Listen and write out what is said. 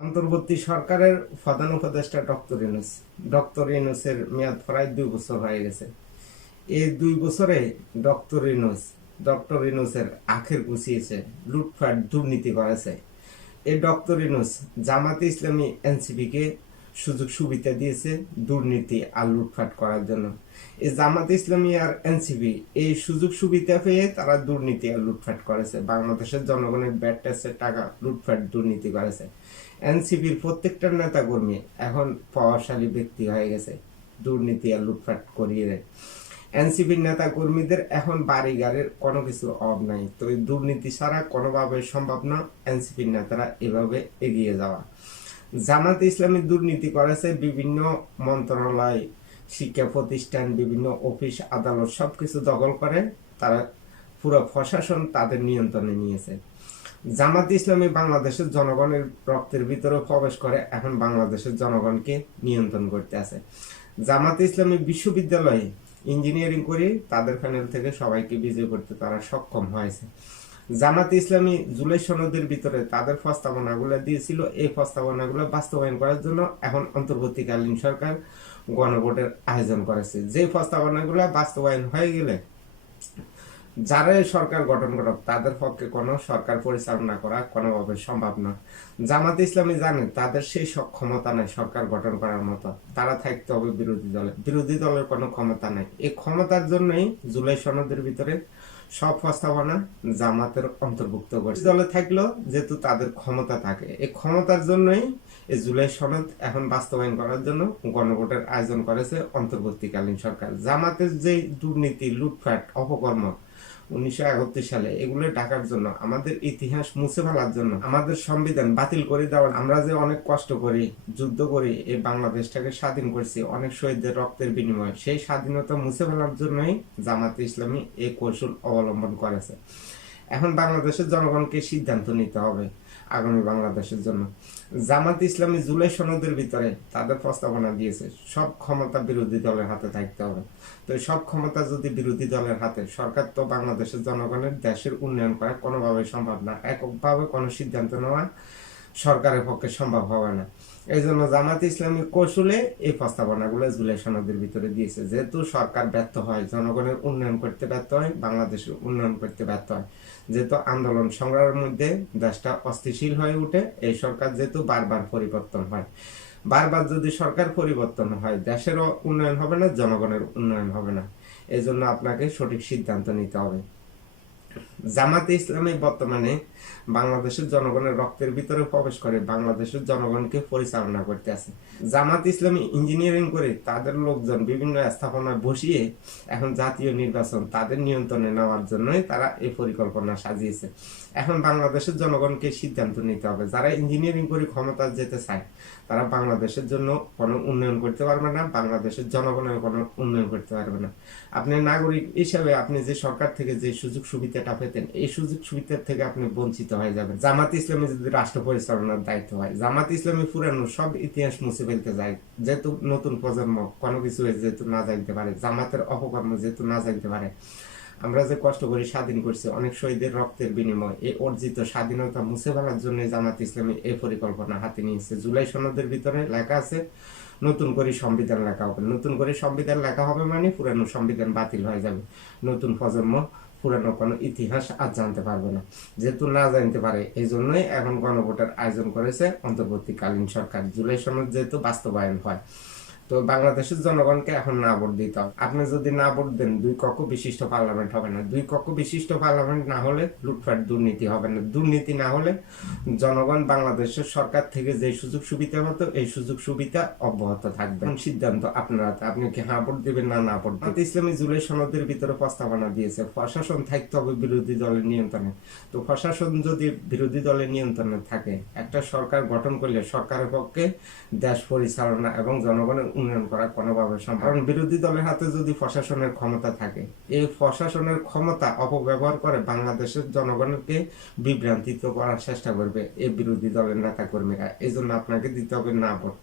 অন্তর্বর্তী সরকারের প্রধান উপদেষ্টা ডক্টর ইউনূসের মেয়াদ প্রায় 2 বছর হয়ে গেছে। এই 2 বছরে ডক্টর ইউনূসের আখের গুছিয়েছে, লুটপাট দুর্নীতি করেছে। এই ডক্টর ইউনূস জামাতে ইসলামী এনসিপিকে সুযোগ সুবিধা দিয়েছে দুর্নীতি আর লুটপাট করার জন্য। এই জামাতে ইসলামী আর এনসিপি এই সুযোগ সুবিধা পেয়ে তারা দুর্নীতি আর লুটপাট করেছে, বাংলাদেশের জনগণের ব্যাড ট্যাক্সের টাকা লুটপাট দুর্নীতি করেছে। এনসিপির প্রত্যেকটা নেতা কর্মী এখন প্রভাবশালী ব্যক্তি হয়ে গেছে, দুর্নীতি আর লুটপাট করিয়ে দেয়। এনসিপির নেতা কর্মীদের এখন বাড়ি গাড়ির কোনো কিছুর অভাব নাই, তো এই দুর্নীতি ছাড়া কোনোভাবে সম্ভব না এনসিপির নেতারা এভাবে এগিয়ে যাওয়া। জামাতে ইসলামী দুর্নীতি করেছে বিভিন্ন মন্ত্রণালয়, শিক্ষা প্রতিষ্ঠান, বিভিন্ন অফিস আদালত সবকিছু দখল করে তারা পুরো প্রশাসন তাদের নিয়ন্ত্রণে নিয়েছে। জামাতে ইসলামী বাংলাদেশের জনগণের রক্তের ভিতরে প্রবেশ করে এখন বাংলাদেশের জনগণকে নিয়ন্ত্রণ করতে আছে। জামাতে ইসলামী বিশ্ববিদ্যালয়ে ইঞ্জিনিয়ারিং করে তাদের প্যানেল থেকে সবাইকে বিজয় করতে তারা সক্ষম হয়েছে। জামাতে ইসলামী জুলাই সনদের ভিতরে তাদের প্রস্তাবনাগুলো দিয়েছিল, এই প্রস্তাবনাগুলো বাস্তবায়ন করার জন্য এখন অন্তর্বর্তীকালীন সরকার গণভোটের আয়োজন করেছে। যে প্রস্তাবনাগুলো বাস্তবায়ন হয়ে গেলে যারা সরকার গঠন করব তাদের পক্ষে কোনো সরকার পরিচালনা করা কোনোভাবে সম্ভব না। জামাতে ইসলামী জানে তাদের সেই সক্ষমতা নাই সরকার গঠন করার মতো, তারা থাকতে হবে বিরোধী দলের কোনো ক্ষমতা নাই। এই ক্ষমতার জন্যই জুলাই সনদের ভিতরে সব প্রস্তাবনা জামাতের অন্তর্ভুক্ত করে দলে থাকলেও যেহেতু তাদের ক্ষমতা থাকে, এই ক্ষমতার জন্যই এই জুলাই সনদ এখন বাস্তবায়ন করার জন্য গণভোটের আয়োজন করেছে অন্তর্বর্তীকালীন সরকার। জামাতের যে দুর্নীতি, লুটপাট, অপকর্ম 1971 সালে এগুলো ঢাকার জন্য, আমাদের ইতিহাস মুছে ফেলার জন্য, আমাদের সংবিধান বাতিল করে দেওয়ার, আমরা যে অনেক কষ্ট করি, যুদ্ধ করি এই বাংলাদেশটাকে স্বাধীন করছি অনেক শহীদদের রক্তের বিনিময়ে, সেই স্বাধীনতা মুছে ফেলার জন্যই জামাতে ইসলামী এই কৌশল অবলম্বন করেছে। এখন বাংলাদেশের জনগণকে সিদ্ধান্ত নিতে হবে আগামী বাংলাদেশের জন্য। জামাত ইসলামী জুলাই সনদের ভিতরে তাদের প্রস্তাবনা দিয়েছে সব ক্ষমতা বিরোধী দলের হাতে থাকতে হবে। তো সব ক্ষমতা যদি বিরোধী দলের হাতে, সরকার তো বাংলাদেশের জনগণের দেশের উন্নয়ন করা কোনোভাবে সম্ভব না, এককভাবে কোনো সিদ্ধান্ত নেওয়া সরকারের পক্ষে সম্ভব হবে না। এই জন্য জামাত ইসলামী কৌশলে এই প্রস্তাবনাগুলো জুলাই সনদের ভিতরে দিয়েছে। যেহেতু সরকার ব্যর্থ হয়, জনগণের উন্নয়ন করতে ব্যর্থ হয়, বাংলাদেশের উন্নয়ন করতে ব্যর্থ হয়, যেহেতু আন্দোলন সংগ্রামের মধ্যে দেশটা অস্থিতিশীল হয়ে উঠে, এই সরকার যেহেতু বারবার পরিবর্তন হয়, বারবার যদি সরকার পরিবর্তন হয় দেশেরও উন্নয়ন হবে না, জনগণের উন্নয়ন হবে না। এই জন্য আপনাকে সঠিক সিদ্ধান্ত নিতে হবে। জামাতে ইসলামী বর্তমানে বাংলাদেশের জনগণের রক্তের ভিতরে প্রবেশ করে বাংলাদেশের জনগণকে পরিচালনা করতে আছে। জামাত ইসলামী ইঞ্জিনিয়ারিং করে তাদের লোকজন বিভিন্ন স্থাপনায় বসিয়ে এখন জাতীয় নির্বাচন তাদের নিয়ন্ত্রণে নেওয়ার জন্যই তারা এই পরিকল্পনা সাজিয়েছে। এখন বাংলাদেশের জনগণকে সিদ্ধান্ত নিতে হবে, যারা ইঞ্জিনিয়ারিং করে ক্ষমতা যেতে চায় তারা বাংলাদেশের জন্য কোনো উন্নয়ন করতে পারবে না, বাংলাদেশের জনগণের কোনো উন্নয়ন করতে পারবে না। আপনি নাগরিক হিসাবে আপনি যে সরকার থেকে যে সুযোগ সুবিধাটা পেতেন, এই সুযোগ সুবিধার থেকে আপনি বঞ্চিত হয়ে যাবেন। জামাত ইসলামী যদি রাষ্ট্র পরিচালনার দায়িত্ব হয়, জামাত ইসলামী পুরানো সব ইতিহাস মুছে ফেলতে যায়, যেহেতু নতুন প্রজন্ম কোনো কিছু যেহেতু না জানতে পারে, জামাতের অপকর্ম যেহেতু না জানতে পারে। আমরা যে কষ্ট করে স্বাধীন করছি অনেক শহীদের রক্তের বিনিময়, এই অর্জিত স্বাধীনতা মুছে ফেলার জন্য জামাত ইসলামী এই পরিকল্পনা হাতে নিয়েছে। জুলাই সনদের ভিতরে লেখা আছে নতুন করে সংবিধান লেখা হবে, নতুন করে সংবিধান লেখা হবে মানে পুরানো সংবিধান বাতিল হয়ে যাবে, নতুন প্রজন্ম পুরানো কোনো ইতিহাস আর জানতে পারবে না। যেহেতু না জানতে পারে এই জন্যই এখন গণভোটের আয়োজন করেছে অন্তর্বর্তীকালীন সরকার। জুলাই সনদ যেহেতু বাস্তবায়ন হয়, তো বাংলাদেশের জনগণকে এখন না ভোট দিতে হবে। আপনি যদি না ভোট দেন 2 কক্ষ বিশিষ্ট পার্লামেন্ট হবে না, 2 কক্ষ বিশিষ্ট পার্লামেন্ট না হলে লুটপাট দুর্নীতি হবে না, দুর্নীতি না হলে জনগণ বাংলাদেশের সরকার থেকে যে সুযোগ সুবিধা হতো এই সুযোগ সুবিধা অব্যাহত থাকবে। সিদ্ধান্ত আপনার হাতে, আপনি কি হ্যাঁ ভোট দিবেন না ভোট দিবেন। ইসলামী জুলাই সনদের ভিতরে প্রস্তাবনা দিয়েছে প্রশাসন থাকতে হবে বিরোধী দলের নিয়ন্ত্রণে। তো প্রশাসন যদি বিরোধী দলের নিয়ন্ত্রণে থাকে, একটা সরকার গঠন করলে সরকারের পক্ষে দেশ পরিচালনা এবং জনগণের উন্নয়ন করা কোনোভাবে সম্ভব। কারণ বিরোধী দলের হাতে যদি প্রশাসনের ক্ষমতা থাকে, এই প্রশাসনের ক্ষমতা অপব্যবহার করে বাংলাদেশের জনগণকে বিভ্রান্তিত করার চেষ্টা করবে এই বিরোধী দলের নেতা কর্মীরা। এই জন্য আপনাকে দিতে হবে না ভোট।